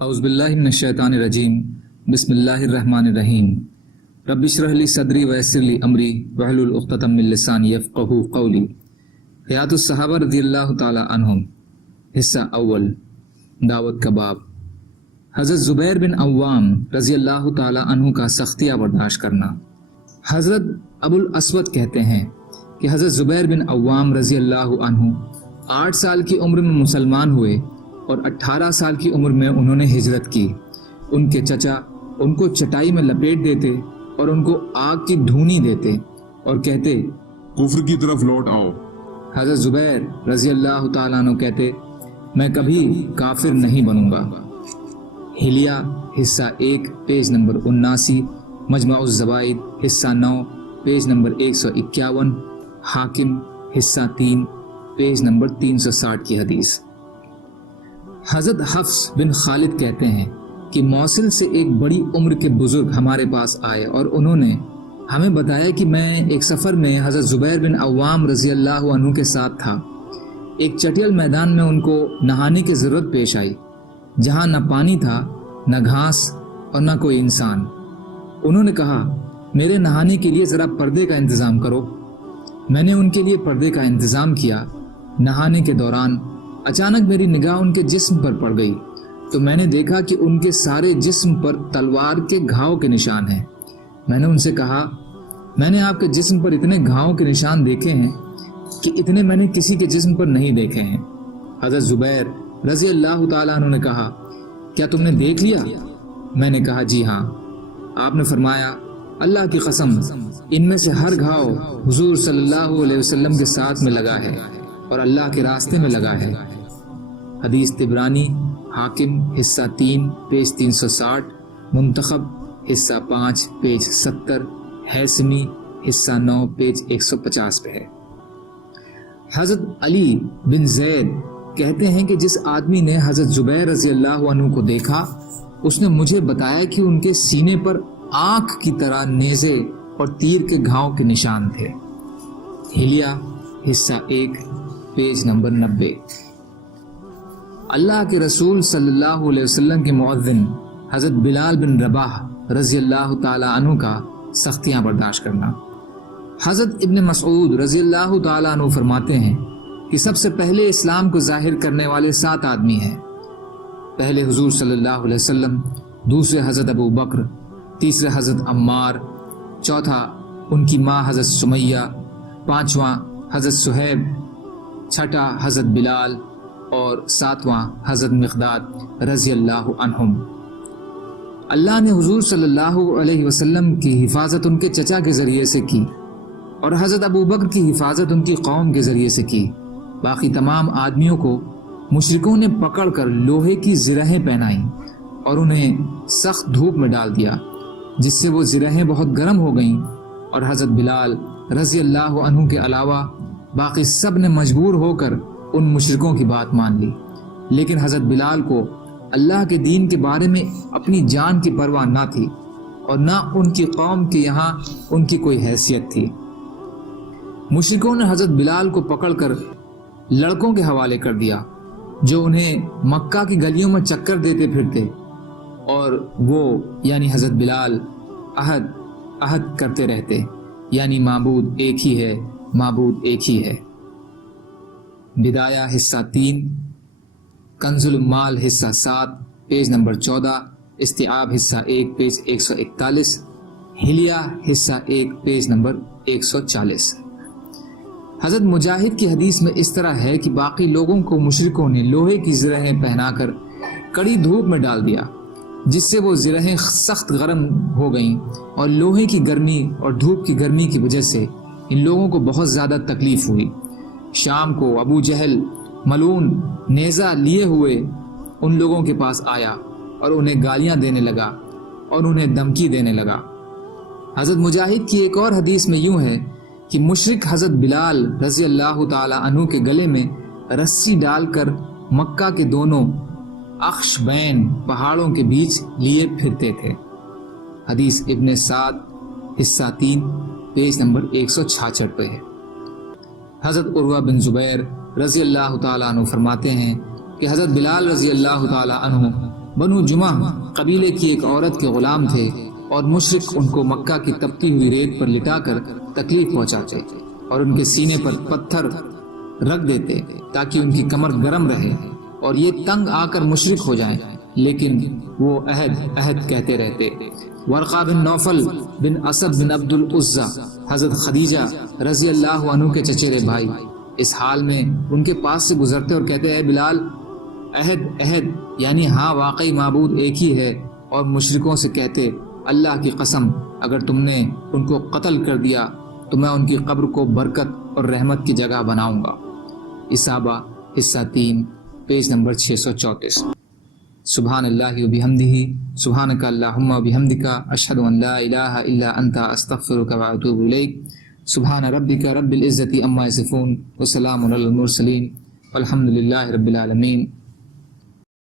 अऊज़ु बिल्लाहि मिनश्शैतानिर्रजीम बिस्मिल्लाहिर्रहमानिर्रहीम रब्बि इश्रह ली सदरी व यस्सिर ली अमरी वहलुल उक़्दतम मिन लिसानी यफ़क़हू क़ौली। हयातुस सहाबा रज़ियल्लाहु ताला अन्हुम। हिस्सा अव्वल, दावत का बाब। हज़रत ज़ुबैर बिन अव्वाम रज़ियल्लाहु ताला अन्हु का सख्तियाँ बर्दाश्त करना। हज़रत अबुल अस्वद कहते हैं कि हज़रत ज़ुबैर बिन अव्वाम रज़ियल्लाहु अन्हु 8 साल की उम्र में मुसलमान हुए और 18 साल की उम्र में उन्होंने हिजरत की। उनके चचा उनको चटाई में लपेट देते और उनको आग की धूनी देते और कहते, कुफ्र की तरफ लौट आओ। हज़रत ज़ुबैर रज़ियल्लाहु ताला अन्हु कहते, मैं कभी काफिर नहीं बनूंगा। हिलिया हिस्सा 1 पेज नंबर 79, मजमा-उज़ ज़वाइद हिस्सा 9 पेज नंबर 151, हाकिम हिस्सा 3 पेज नंबर 360 की हदीस। हज़रत हफ्स बिन खालिद कहते हैं कि मौसिल से एक बड़ी उम्र के बुजुर्ग हमारे पास आए और उन्होंने हमें बताया कि मैं एक सफ़र में हज़रत ज़ुबैर बिन अव्वाम रज़ियल्लाहु अन्हु के साथ था। एक चटियल मैदान में उनको नहाने की ज़रूरत पेश आई, जहाँ न पानी था, न घास और न कोई इंसान। उन्होंने कहा, मेरे नहाने के लिए ज़रा पर्दे का इंतज़ाम करो। मैंने उनके लिए पर्दे का इंतज़ाम किया। नहाने के दौरान अचानक मेरी निगाह उनके जिस्म पर पड़ गई तो मैंने देखा कि उनके सारे जिस्म पर तलवार के घाव के निशान हैं। मैंने उनसे कहा, मैंने आपके जिस्म पर इतने घावों के निशान देखे हैं कि इतने मैंने किसी के जिस्म पर नहीं देखे हैं। हज़रत ज़ुबैर रज़ियल्लाहु ताला अन्हु ने कहा, क्या तुमने देख लिया? मैंने कहा, जी हाँ। आपने फरमाया, अल्लाह की कसम, इनमें से हर घाव हुजूर सल्लल्लाहु अलैहि वसल्लम के साथ में लगा है और अल्लाह के रास्ते में लगा है। हदीस तिबरानी हाकिम हिस्सा 3 पेज 360, मुंतखब हिस्सा 5 पेज 70, हैसमी हिस्सा 9 पेज 150 पे है। हज़रत अली बिन ज़ैद कहते हैं कि जिस आदमी ने हज़रत ज़ुबैर रज़ियल्लाहु अन्हु को देखा, उसने मुझे बताया कि उनके सीने पर आँख की तरह नेज़े और तीर के घाव के निशान थे। हिलिया हिस्सा 1 पेज नंबर 90। अल्लाह के रसूल सल्लल्लाहु अलैहि वसल्लम के मुअज्जिन हज़रत बिलाल बिन रबाह रज़ियल्लाहु ताला अन्हु का सख्तियाँ बर्दाश्त करना। हज़रत इब्न मसऊद रज़ियल्लाहु ताला अन्हु फरमाते हैं कि सबसे पहले इस्लाम को जाहिर करने वाले 7 आदमी हैं। पहले हुजूर सल्लल्लाहु अलैहि वसल्लम, दूसरे हज़रत अबू बकर, तीसरे हज़रत अम्मार, चौथा उनकी माँ हज़रत सुमैया, पाँचवां हज़रत सुहैब, छठा हज़रत बिलाल और 7वां हज़रत मिक़दाद रज़ियल्लाहु अन्हुम। अल्लाह ने हुजूर सल्लल्लाहु अलैहि वसल्लम की हिफाजत उनके चचा के ज़रिए से की और हज़रत अबू बकर की हिफाजत उनकी कौम के ज़रिए से की। बाकी तमाम आदमियों को मुशरिकों ने पकड़कर लोहे की ज़िरहें पहनाई और उन्हें सख्त धूप में डाल दिया, जिससे वो ज़िरहें बहुत गर्म हो गईं और हज़रत बिलाल रज़ियल्लाहु अन्हु के अलावा बाकी सब ने मजबूर होकर उन मुशरिकों की बात मान ली। लेकिन हज़रत बिलाल को अल्लाह के दीन के बारे में अपनी जान की परवाह ना थी और ना उनकी कौम के यहाँ उनकी कोई हैसियत थी। मुशरिकों ने हज़रत बिलाल को पकड़कर लड़कों के हवाले कर दिया, जो उन्हें मक्का की गलियों में चक्कर देते फिरते और वो यानी हज़रत बिलाल अहद करते रहते, यानी माबूद एक ही है, माबूद एक ही है। बिदाया हिस्सा 3, कंजुल माल हिस्सा 7 पेज नंबर 14, इस्तिआब हिस्सा 1 पेज 141, हिलिया हिस्सा 1 पेज नंबर 140। हज़रत मुजाहिद की हदीस में इस तरह है कि बाकी लोगों को मुशरिकों ने लोहे की ज़िरहें पहनाकर कड़ी धूप में डाल दिया, जिससे वो ज़िरहें सख्त गर्म हो गईं और लोहे की गर्मी और धूप की गर्मी की वजह से इन लोगों को बहुत ज़्यादा तकलीफ हुई। शाम को अबू जहल मलून नेज़ा लिए हुए उन लोगों के पास आया और उन्हें गालियां देने लगा और उन्हें धमकी देने लगा। हज़रत मुजाहिद की एक और हदीस में यूं है कि मुशरिक हज़रत बिलाल रज़ियल्लाहु ताला अन्हु के गले में रस्सी डालकर मक्का के दोनों अख्शबैन पहाड़ों के बीच लिए फिरते थे। हदीस इब्ने साद हिस्सा 3 पेज नंबर 166 पे है। हज़रत उर्वा बिन ज़ुबैर रज़ियल्लाहु ताला अन्हु फरमाते हैं कि हज़रत बिलाल रज़ियल्लाहु ताला अन्हु بنو جمح قبیلے کی ایک عورت کے غلام تھے اور مشرک ان کو مکہ کی تپتی ہوئی ریت پر لٹا کر تکلیف پہنچاتے اور ان کے سینے پر پتھر رکھ دیتے تاکہ ان کی کمر گرم رہے اور یہ تنگ آ کر مشرک ہو جائیں، لیکن وہ عہد کہتے رہتے۔ ورقہ بن نوفل بن اسد بن عبد العزا حضرت خدیجہ رضی اللہ عنہ کے چچیرے بھائی اس حال میں ان کے پاس سے گزرتے اور کہتے اے بلال، عہد یعنی ہاں واقعی معبود ایک ہی ہے، اور مشرکوں سے کہتے اللہ کی قسم اگر تم نے ان کو قتل کر دیا تو میں ان کی قبر کو برکت اور رحمت کی جگہ بناؤں گا۔ اصابہ حصہ 3 پیج نمبر 634۔ سبحان اللہ و بحمدہ، سبحانک اللہم و بحمدک، اشہد ان لا الہ الا انت، استغفرک و اتوب الیک۔ سبحان ربک رب العزت عما یصفون، وسلام علی المرسلین، والحمد للہ رب العالمین۔